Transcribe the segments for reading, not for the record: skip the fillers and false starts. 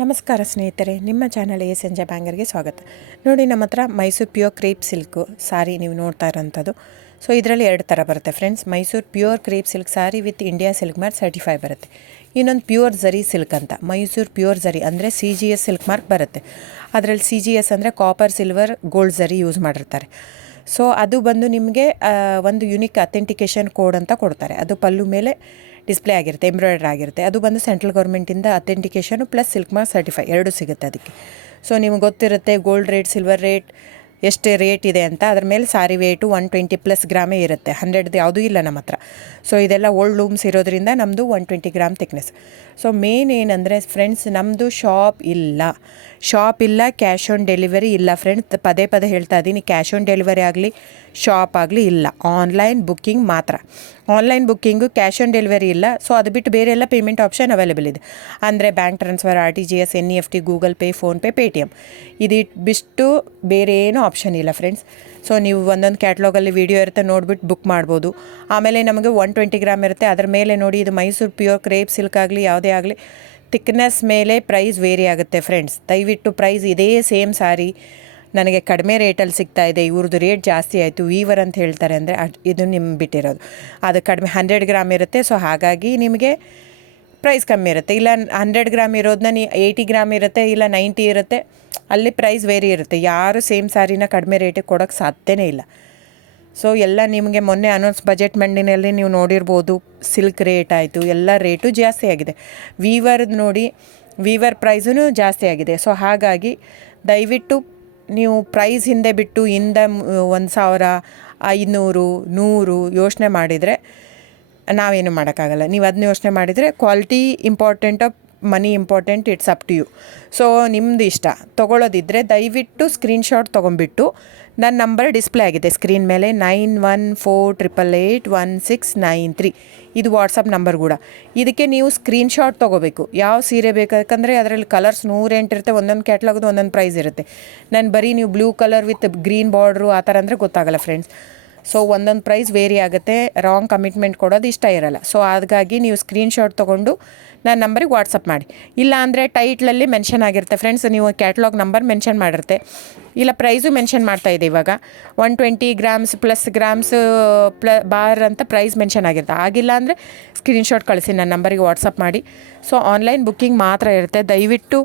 ನಮಸ್ಕಾರ ಸ್ನೇಹಿತರೆ, ನಿಮ್ಮ ಚಾನಲ್ ASNJ ಬ್ಯಾಂಗರ್ಗೆ ಸ್ವಾಗತ. ನೋಡಿ, ನಮ್ಮ ಹತ್ರ ಮೈಸೂರು ಪ್ಯೂರ್ ಕ್ರೇಪ್ ಸಿಲ್ಕು ಸಾರಿ ನೀವು ನೋಡ್ತಾ ಇರೋಂಥದ್ದು. ಸೊ ಇದರಲ್ಲಿ ಎರಡು ಥರ ಬರುತ್ತೆ friends. Mysuru pure crepe silk sorry with India silk mark certify ಬರುತ್ತೆ. ಇನ್ನೊಂದು ಪ್ಯೂರ್ ಝರಿ ಸಿಲ್ಕ್ ಅಂತ, ಮೈಸೂರು ಪ್ಯೂರ್ ಝರಿ ಅಂದರೆ CGS ಸಿಲ್ಕ್ ಮಾರ್ಕ್ ಬರುತ್ತೆ. ಅದರಲ್ಲಿ CGS ಅಂದರೆ ಕಾಪರ್, ಸಿಲ್ವರ್, ಗೋಲ್ಡ್ ಝರಿ ಯೂಸ್ ಮಾಡಿರ್ತಾರೆ. ಸೊ ಅದು ಬಂದು ನಿಮಗೆ ಒಂದು ಯುನಿಕ್ ಅಥೆಂಟಿಕೇಷನ್ ಕೋಡ್ ಅಂತ ಕೊಡ್ತಾರೆ. ಅದು ಪಲ್ಲು ಮೇಲೆ ಡಿಸ್ಪ್ಲೇ ಆಗಿರುತ್ತೆ, ಎಂಬ್ರಾಯ್ಡ್ರಿ ಆಗಿರುತ್ತೆ. ಅದು ಬಂದು ಸೆಂಟ್ರಲ್ ಗೌರ್ಮೆಂಟಿಂದ ಅಥೆಂಟಿಕೇಷನು ಪ್ಲಸ್ ಸಿಲ್ಕ್ ಮಾರ್ಕ್ ಸರ್ಟಿಫೈ ಎರಡೂ ಸಿಗುತ್ತೆ ಅದಕ್ಕೆ. ಸೊ ನಿಮ್ಗೆ ಗೊತ್ತಿರುತ್ತೆ ಗೋಲ್ಡ್ ರೇಟ್, ಸಿಲ್ವರ್ ರೇಟ್ ಎಷ್ಟು ರೇಟ್ ಇದೆ ಅಂತ. ಅದ್ರ ಮೇಲೆ ಸಾರಿ ವೇಟು 120+ ಗ್ರಾಮೇ ಇರುತ್ತೆ, 100 ಯಾವುದೂ ಇಲ್ಲ ನಮ್ಮ ಹತ್ರ. ಸೊ ಇದೆಲ್ಲ ಓಲ್ಡ್ ಲೂಮ್ಸ್ ಇರೋದ್ರಿಂದ ನಮ್ಮದು 120 ಗ್ರಾಮ್ ಥಿಕ್ನೆಸ್. ಸೊ ಮೇನ್ ಏನಂದರೆ ಫ್ರೆಂಡ್ಸ್, ನಮ್ಮದು ಶಾಪ್ ಇಲ್ಲ, ಕ್ಯಾಶ್ ಆನ್ ಡೆಲಿವರಿ ಇಲ್ಲ ಫ್ರೆಂಡ್ಸ್. ಪದೇ ಹೇಳ್ತಾ ಇದ್ದೀನಿ, ಕ್ಯಾಶ್ ಆನ್ ಡೆಲಿವರಿ ಆಗಲಿ ಶಾಪ್ ಆಗಲಿ ಇಲ್ಲ, ಆನ್ಲೈನ್ ಬುಕ್ಕಿಂಗ್ ಮಾತ್ರ. Online booking, cash on delivery ಇಲ್ಲ. ಸೊ ಅದು ಬಿಟ್ಟು ಬೇರೆ ಎಲ್ಲ ಪೇಮೆಂಟ್ ಆಪ್ಷನ್ ಅವೈಲೇಬಲ್ ಇದೆ. ಅಂದರೆ bank transfer, RTGS, NEFT, Google pay, PhonePe, Paytm. ಬಿಟ್ಟು ಬೇರೆ ಏನೂ ಆಪ್ಷನ್ ಇಲ್ಲ ಫ್ರೆಂಡ್ಸ್. ಸೊ ನೀವು ಒಂದೊಂದು ಕ್ಯಾಟ್ಲಾಗಲ್ಲಿ ವೀಡಿಯೋ ಇರುತ್ತೆ, ನೋಡಿಬಿಟ್ಟು ಬುಕ್ ಮಾಡ್ಬೋದು. ಆಮೇಲೆ ನಮಗೆ 120 ಗ್ರಾಮ್ ಇರುತ್ತೆ. ಅದರ ಮೇಲೆ ನೋಡಿ, ಇದು ಮೈಸೂರು ಪ್ಯೂರ್ ಕ್ರೇಪ್ ಸಿಲ್ಕ್ ಆಗಲಿ ಯಾವುದೇ ಆಗಲಿ ಥಿಕ್ನೆಸ್ ಮೇಲೆ ಪ್ರೈಸ್ ವೇರಿ ಆಗುತ್ತೆ ಫ್ರೆಂಡ್ಸ್. ದಯವಿಟ್ಟು ಪ್ರೈಸ್ ಇದೇ ಸೇಮ್ ಸಾರಿ ನನಗೆ ಕಡಿಮೆ ರೇಟಲ್ಲಿ ಸಿಗ್ತಾ ಇದೆ, ಇವ್ರದ್ದು ರೇಟ್ ಜಾಸ್ತಿ ಆಯಿತು ವೀವರ್ ಅಂತ ಹೇಳ್ತಾರೆ ಅಂದರೆ ಇದು ನಿಮ್ಮ ಬಿಟ್ಟಿರೋದು. ಅದು ಕಡಿಮೆ 100 ಗ್ರಾಮ್ ಇರುತ್ತೆ. ಸೊ ಹಾಗಾಗಿ ನಿಮಗೆ ಪ್ರೈಸ್ ಕಮ್ಮಿ ಇರುತ್ತೆ. ಇಲ್ಲ 100 ಗ್ರಾಮ್ ಇರೋದನ್ನ 80 ಗ್ರಾಮ್ ಇರುತ್ತೆ, ಇಲ್ಲ 90 ಇರುತ್ತೆ, ಅಲ್ಲಿ ಪ್ರೈಸ್ ವೇರಿ ಇರುತ್ತೆ. ಯಾರು ಸೇಮ್ ಸಾರಿನ ಕಡಿಮೆ ರೇಟಿಗೆ ಕೊಡೋಕ್ಕೆ ಸಾಧ್ಯನೇ ಇಲ್ಲ. ಸೊ ಎಲ್ಲ ನಿಮಗೆ ಮೊನ್ನೆ ಅನೌನ್ಸ್ ಬಜೆಟ್ ಮಂಡಿನಲ್ಲಿ ನೀವು ನೋಡಿರ್ಬೋದು, ಸಿಲ್ಕ್ ರೇಟ್ ಆಯಿತು, ಎಲ್ಲ ರೇಟು ಜಾಸ್ತಿ ಆಗಿದೆ. ವೀವರ್ದು ನೋಡಿ, ವೀವರ್ ಪ್ರೈಸೂ ಜಾಸ್ತಿ ಆಗಿದೆ. ಸೊ ಹಾಗಾಗಿ ದಯವಿಟ್ಟು ನೀವು ಪ್ರೈಸ್ ಹಿಂದೆ ಬಿಟ್ಟು 1,000, 500, 100 ಯೋಚನೆ ಮಾಡಿದರೆ ನಾವೇನು ಮಾಡೋಕ್ಕಾಗಲ್ಲ. ನೀವು ಅದನ್ನ ಯೋಚನೆ ಮಾಡಿದರೆ quality important, money important, it's up to you. So ನಿಮ್ಮದು ಇಷ್ಟ. ತೊಗೊಳ್ಳೋದಿದ್ದರೆ ದಯವಿಟ್ಟು ಸ್ಕ್ರೀನ್ಶಾಟ್ ತೊಗೊಂಬಿಟ್ಟು, ನನ್ನ ನಂಬರ್ ಡಿಸ್ಪ್ಲೇ ಆಗಿದೆ ಸ್ಕ್ರೀನ್ ಮೇಲೆ, 9148881693. ಇದು ವಾಟ್ಸಪ್ ನಂಬರ್ ಕೂಡ. ಇದಕ್ಕೆ ನೀವು ಸ್ಕ್ರೀನ್ಶಾಟ್ ತೊಗೋಬೇಕು. ಯಾವ ಸೀರೆ ಬೇಕು, ಯಾಕಂದರೆ ಅದರಲ್ಲಿ ಕಲರ್ಸ್ 108 ಇರುತ್ತೆ, ಒಂದೊಂದು ಕ್ಯಾಟ್ಲಾಗದು ಒಂದೊಂದು ಪ್ರೈಸ್ ಇರುತ್ತೆ. ನಾನು ಬರೀ ನೀವು blue colour with green border ಆ ಥರ ಅಂದರೆ ಗೊತ್ತಾಗಲ್ಲ ಫ್ರೆಂಡ್ಸ್. ಸೊ ಒಂದೊಂದು ಪ್ರೈಸ್ ವೇರಿ ಆಗುತ್ತೆ, ರಾಂಗ್ ಕಮಿಟ್ಮೆಂಟ್ ಕೊಡೋದು ಇಷ್ಟ ಇರಲ್ಲ. ಸೊ ಹಾಗಾಗಿ ನೀವು ಸ್ಕ್ರೀನ್ಶಾಟ್ ತೊಗೊಂಡು ನನ್ನ ನಂಬರಿಗೆ ವಾಟ್ಸಪ್ ಮಾಡಿ. ಇಲ್ಲ ಅಂದರೆ ಟೈಟ್ಲಲ್ಲಿ ಮೆನ್ಷನ್ ಆಗಿರುತ್ತೆ ಫ್ರೆಂಡ್ಸ್, ನೀವು ಕ್ಯಾಟ್ಲಾಗ್ ನಂಬರ್ ಮೆನ್ಷನ್ ಮಾಡಿರುತ್ತೆ, ಇಲ್ಲ ಪ್ರೈಸು ಮೆನ್ಷನ್ ಮಾಡ್ತಾಯಿದೆ. ಇವಾಗ 120 ಗ್ರಾಮ್ಸ್ ಪ್ಲಸ್ ಗ್ರಾಮ್ಸ್ ಬಾರ್ ಅಂತ ಪ್ರೈಸ್ ಮೆನ್ಷನ್ ಆಗಿರುತ್ತೆ. ಆಗಿಲ್ಲ ಅಂದರೆ ಸ್ಕ್ರೀನ್ಶಾಟ್ ಕಳಿಸಿ, ನನ್ನ ನಂಬರಿಗೆ ವಾಟ್ಸಪ್ ಮಾಡಿ. ಸೊ ಆನ್ಲೈನ್ ಬುಕ್ಕಿಂಗ್ ಮಾತ್ರ ಇರುತ್ತೆ. ದಯವಿಟ್ಟು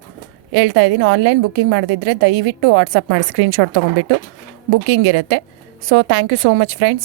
ಹೇಳ್ತಾ ಇದ್ದೀನಿ, ಆನ್ಲೈನ್ ಬುಕ್ಕಿಂಗ್ ಮಾಡದಿದ್ದರೆ ದಯವಿಟ್ಟು ವಾಟ್ಸಪ್ ಮಾಡಿ, ಸ್ಕ್ರೀನ್ಶಾಟ್ ತೊಗೊಂಡ್ಬಿಟ್ಟು ಬುಕ್ಕಿಂಗ್ ಇರುತ್ತೆ. So thank you so much friends.